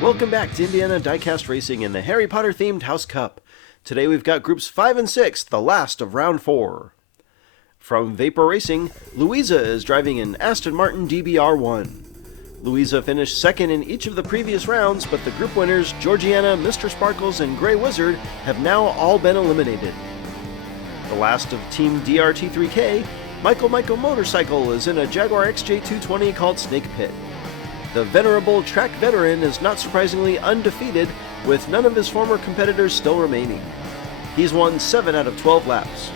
Welcome back to Indiana Diecast Racing in the Harry Potter themed House Cup. Today we've got groups 5 and 6, the last of round 4. From Vapor Racing, Louisa is driving an Aston Martin DBR1. Louisa finished second in each of the previous rounds, but the group winners, Georgiana, Mr. Sparkles, and Grey Wizard, have now all been eliminated. The last of Team DRT3K, Michael Motorcycle is in a Jaguar XJ220 called Snake Pit. The venerable track veteran is not surprisingly undefeated, with none of his former competitors still remaining. He's won 7 out of 12 laps.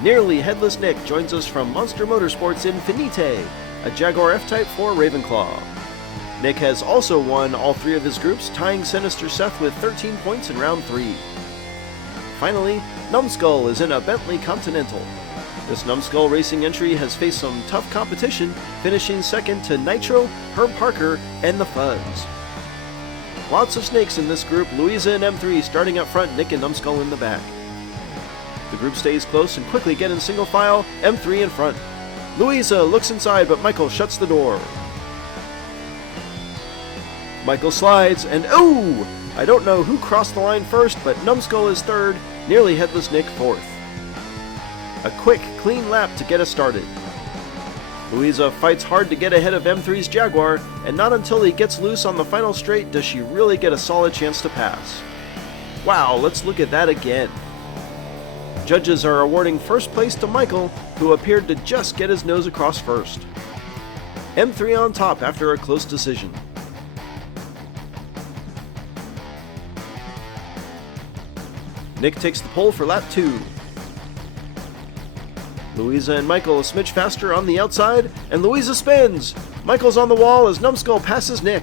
Nearly Headless Nick joins us from Monster Motorsports Infinite, a Jaguar F-Type 4 Ravenclaw. Nick has also won all 3 of his groups, tying Sinister Seth with 13 points in round 3. Finally, Numbskull is in a Bentley Continental. This Numbskull Racing entry has faced some tough competition, finishing second to Nitro, Herb Parker, and the Fuzz. Lots of snakes in this group, Louisa and M3 starting up front, Nick and Numbskull in the back. The group stays close and quickly get in single file, M3 in front. Louisa looks inside, but Michael shuts the door. Michael slides, and ooh! I don't know who crossed the line first, but Numbskull is third, nearly Headless Nick fourth. A quick, clean lap to get us started. Louisa fights hard to get ahead of M3's Jaguar, and not until he gets loose on the final straight does she really get a solid chance to pass. Wow, let's look at that again. Judges are awarding first place to Michael, who appeared to just get his nose across first. M3 on top after a close decision. Nick takes the pole for lap 2. Louisa and Michael a smidge faster on the outside, and Louisa spins! Michael's on the wall as Numbskull passes Nick.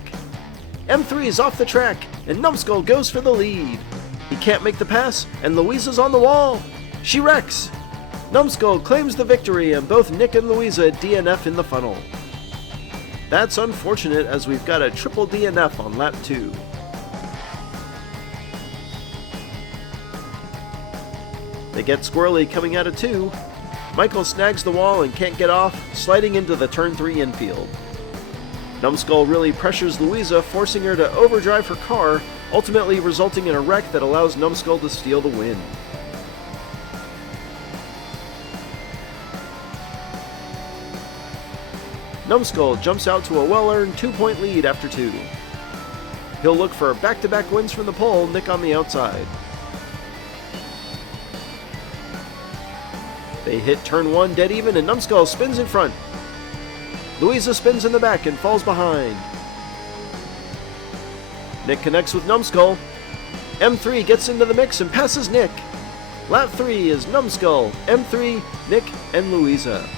M3 is off the track, and Numbskull goes for the lead. He can't make the pass, and Louisa's on the wall. She wrecks! Numbskull claims the victory, and both Nick and Louisa DNF in the funnel. That's unfortunate, as we've got a triple DNF on lap 2. They get squirrely coming out of 2. Michael snags the wall and can't get off, sliding into the turn 3 infield. Numbskull really pressures Louisa, forcing her to overdrive her car, ultimately resulting in a wreck that allows Numbskull to steal the win. Numbskull jumps out to a well-earned 2-point lead after 2. He'll look for back-to-back wins from the pole, Nick on the outside. They hit turn 1 dead even, and Numbskull spins in front. Louisa spins in the back and falls behind. Nick connects with Numbskull. M3 gets into the mix and passes Nick. Lap 3 is Numbskull, M3, Nick, and Louisa.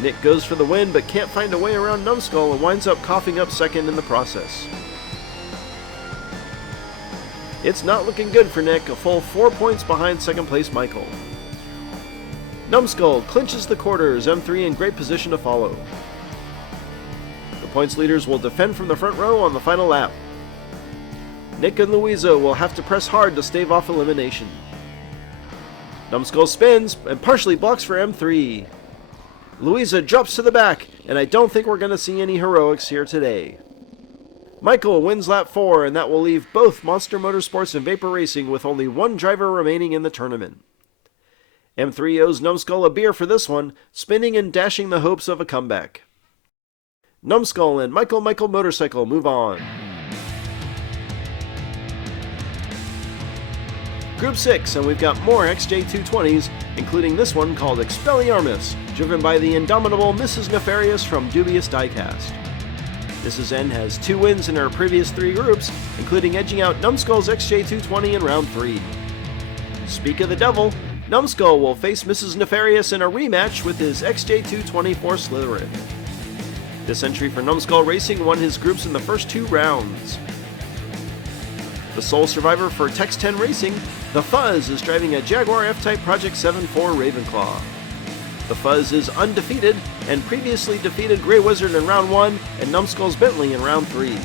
Nick goes for the win, but can't find a way around Numbskull and winds up coughing up second in the process. It's not looking good for Nick, a full 4 points behind second place Michael. Numbskull clinches the quarters, M3 in great position to follow. The points leaders will defend from the front row on the final lap. Nick and Louisa will have to press hard to stave off elimination. Numbskull spins and partially blocks for M3. Louisa drops to the back, and I don't think we're going to see any heroics here today. Michael wins lap 4, and that will leave both Monster Motorsports and Vapor Racing with only one driver remaining in the tournament. M3 owes Numbskull a beer for this one, spinning and dashing the hopes of a comeback. Numbskull and Michael Motorcycle move on. Group 6, and we've got more XJ220s, including this one called Expelliarmus, driven by the indomitable Mrs. Nefarious from Dubious Diecast. Mrs. N has 2 wins in her previous 3 groups, including edging out Numbskull's XJ220 in round 3. Speak of the devil, Numbskull will face Mrs. Nefarious in a rematch with his XJ224 Slytherin. This entry for Numbskull Racing won his groups in the first 2 rounds. The sole survivor for Tex 10 Racing, the Fuzz is driving a Jaguar F-Type Project 7-4 Ravenclaw. The Fuzz is undefeated and previously defeated Grey Wizard in round 1 and Numbskull's Bentley in round 3.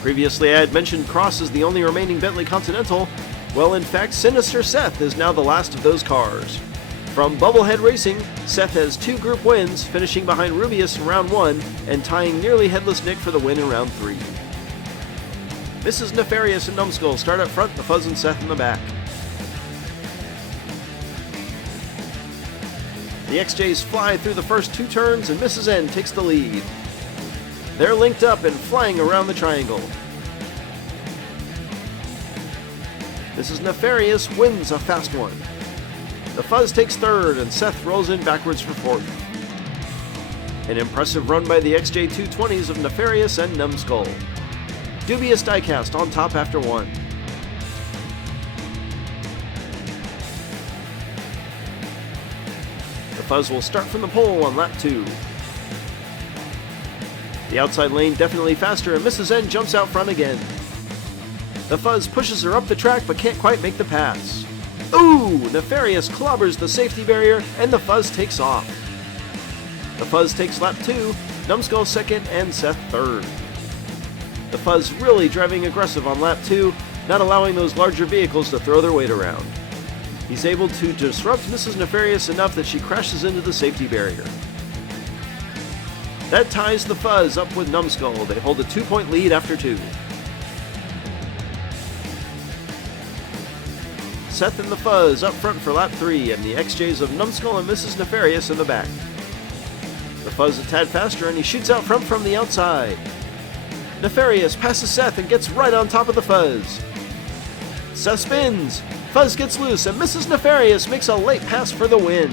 Previously I had mentioned Cross as the only remaining Bentley Continental. Well, in fact, Sinister Seth is now the last of those cars. From Bubblehead Racing, Seth has 2 group wins, finishing behind Dubious in round 1 and tying nearly headless Nick for the win in round 3. Mrs. Nefarious and Numbskull start up front, the Fuzz and Seth in the back. The XJs fly through the first 2 turns and Mrs. N takes the lead. They're linked up and flying around the triangle. Mrs. Nefarious wins a fast one. The Fuzz takes 3rd and Seth rolls in backwards for 4th. An impressive run by the XJ 220s of Nefarious and Numbskull. Dubious Diecast on top after 1. The Fuzz will start from the pole on lap 2. The outside lane definitely faster and Mrs. N jumps out front again. The Fuzz pushes her up the track but can't quite make the pass. Ooh! Nefarious clobbers the safety barrier and the Fuzz takes off. The Fuzz takes lap 2, Numbskull 2nd and Seth 3rd. The Fuzz really driving aggressive on lap 2, not allowing those larger vehicles to throw their weight around. He's able to disrupt Mrs. Nefarious enough that she crashes into the safety barrier. That ties the Fuzz up with Numbskull. They hold a 2-point lead after 2. Seth and the Fuzz up front for lap 3, and the XJs of Numbskull and Mrs. Nefarious in the back. The Fuzz a tad faster, and he shoots out front from the outside. Nefarious passes Seth and gets right on top of the Fuzz. Seth spins, Fuzz gets loose, and Mrs. Nefarious makes a late pass for the win.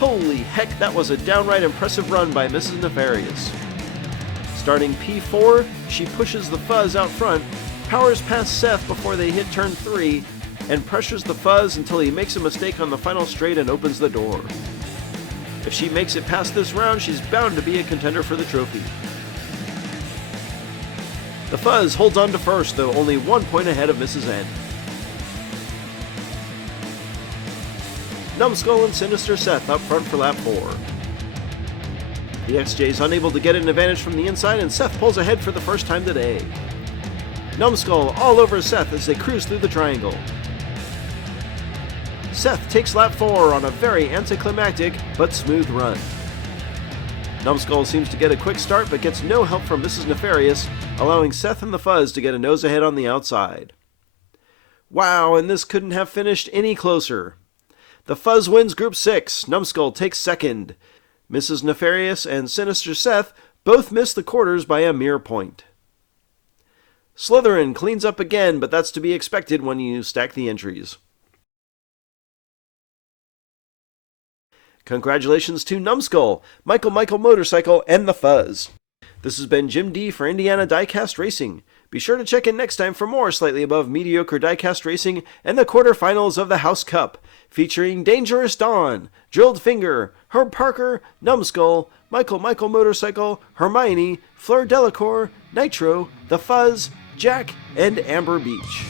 Holy heck, that was a downright impressive run by Mrs. Nefarious. Starting P4, she pushes the Fuzz out front, powers past Seth before they hit turn 3, and pressures the Fuzz until he makes a mistake on the final straight and opens the door. If she makes it past this round, she's bound to be a contender for the trophy. The Fuzz holds on to first, though only 1 point ahead of Mrs. N. Numbskull and Sinister Seth up front for lap 4. The XJ's unable to get an advantage from the inside, and Seth pulls ahead for the first time today. Numbskull all over Seth as they cruise through the triangle. Seth takes lap 4 on a very anticlimactic but smooth run. Numbskull seems to get a quick start but gets no help from Mrs. Nefarious, allowing Seth and the Fuzz to get a nose ahead on the outside. Wow, and this couldn't have finished any closer. The Fuzz wins Group 6, Numbskull takes 2nd. Mrs. Nefarious and Sinister Seth both miss the quarters by a mere point. Slytherin cleans up again, but that's to be expected when you stack the entries. Congratulations to Numbskull, Michael Motorcycle, and the Fuzz. This has been Jim D for Indiana Diecast Racing. Be sure to check in next time for more slightly above mediocre diecast racing and the quarterfinals of the House Cup, featuring Dangerous Dawn, Drilled Finger, Herb Parker, Numbskull, Michael Motorcycle, Hermione, Fleur Delacour, Nitro, the Fuzz, Jack, and Amber Beach.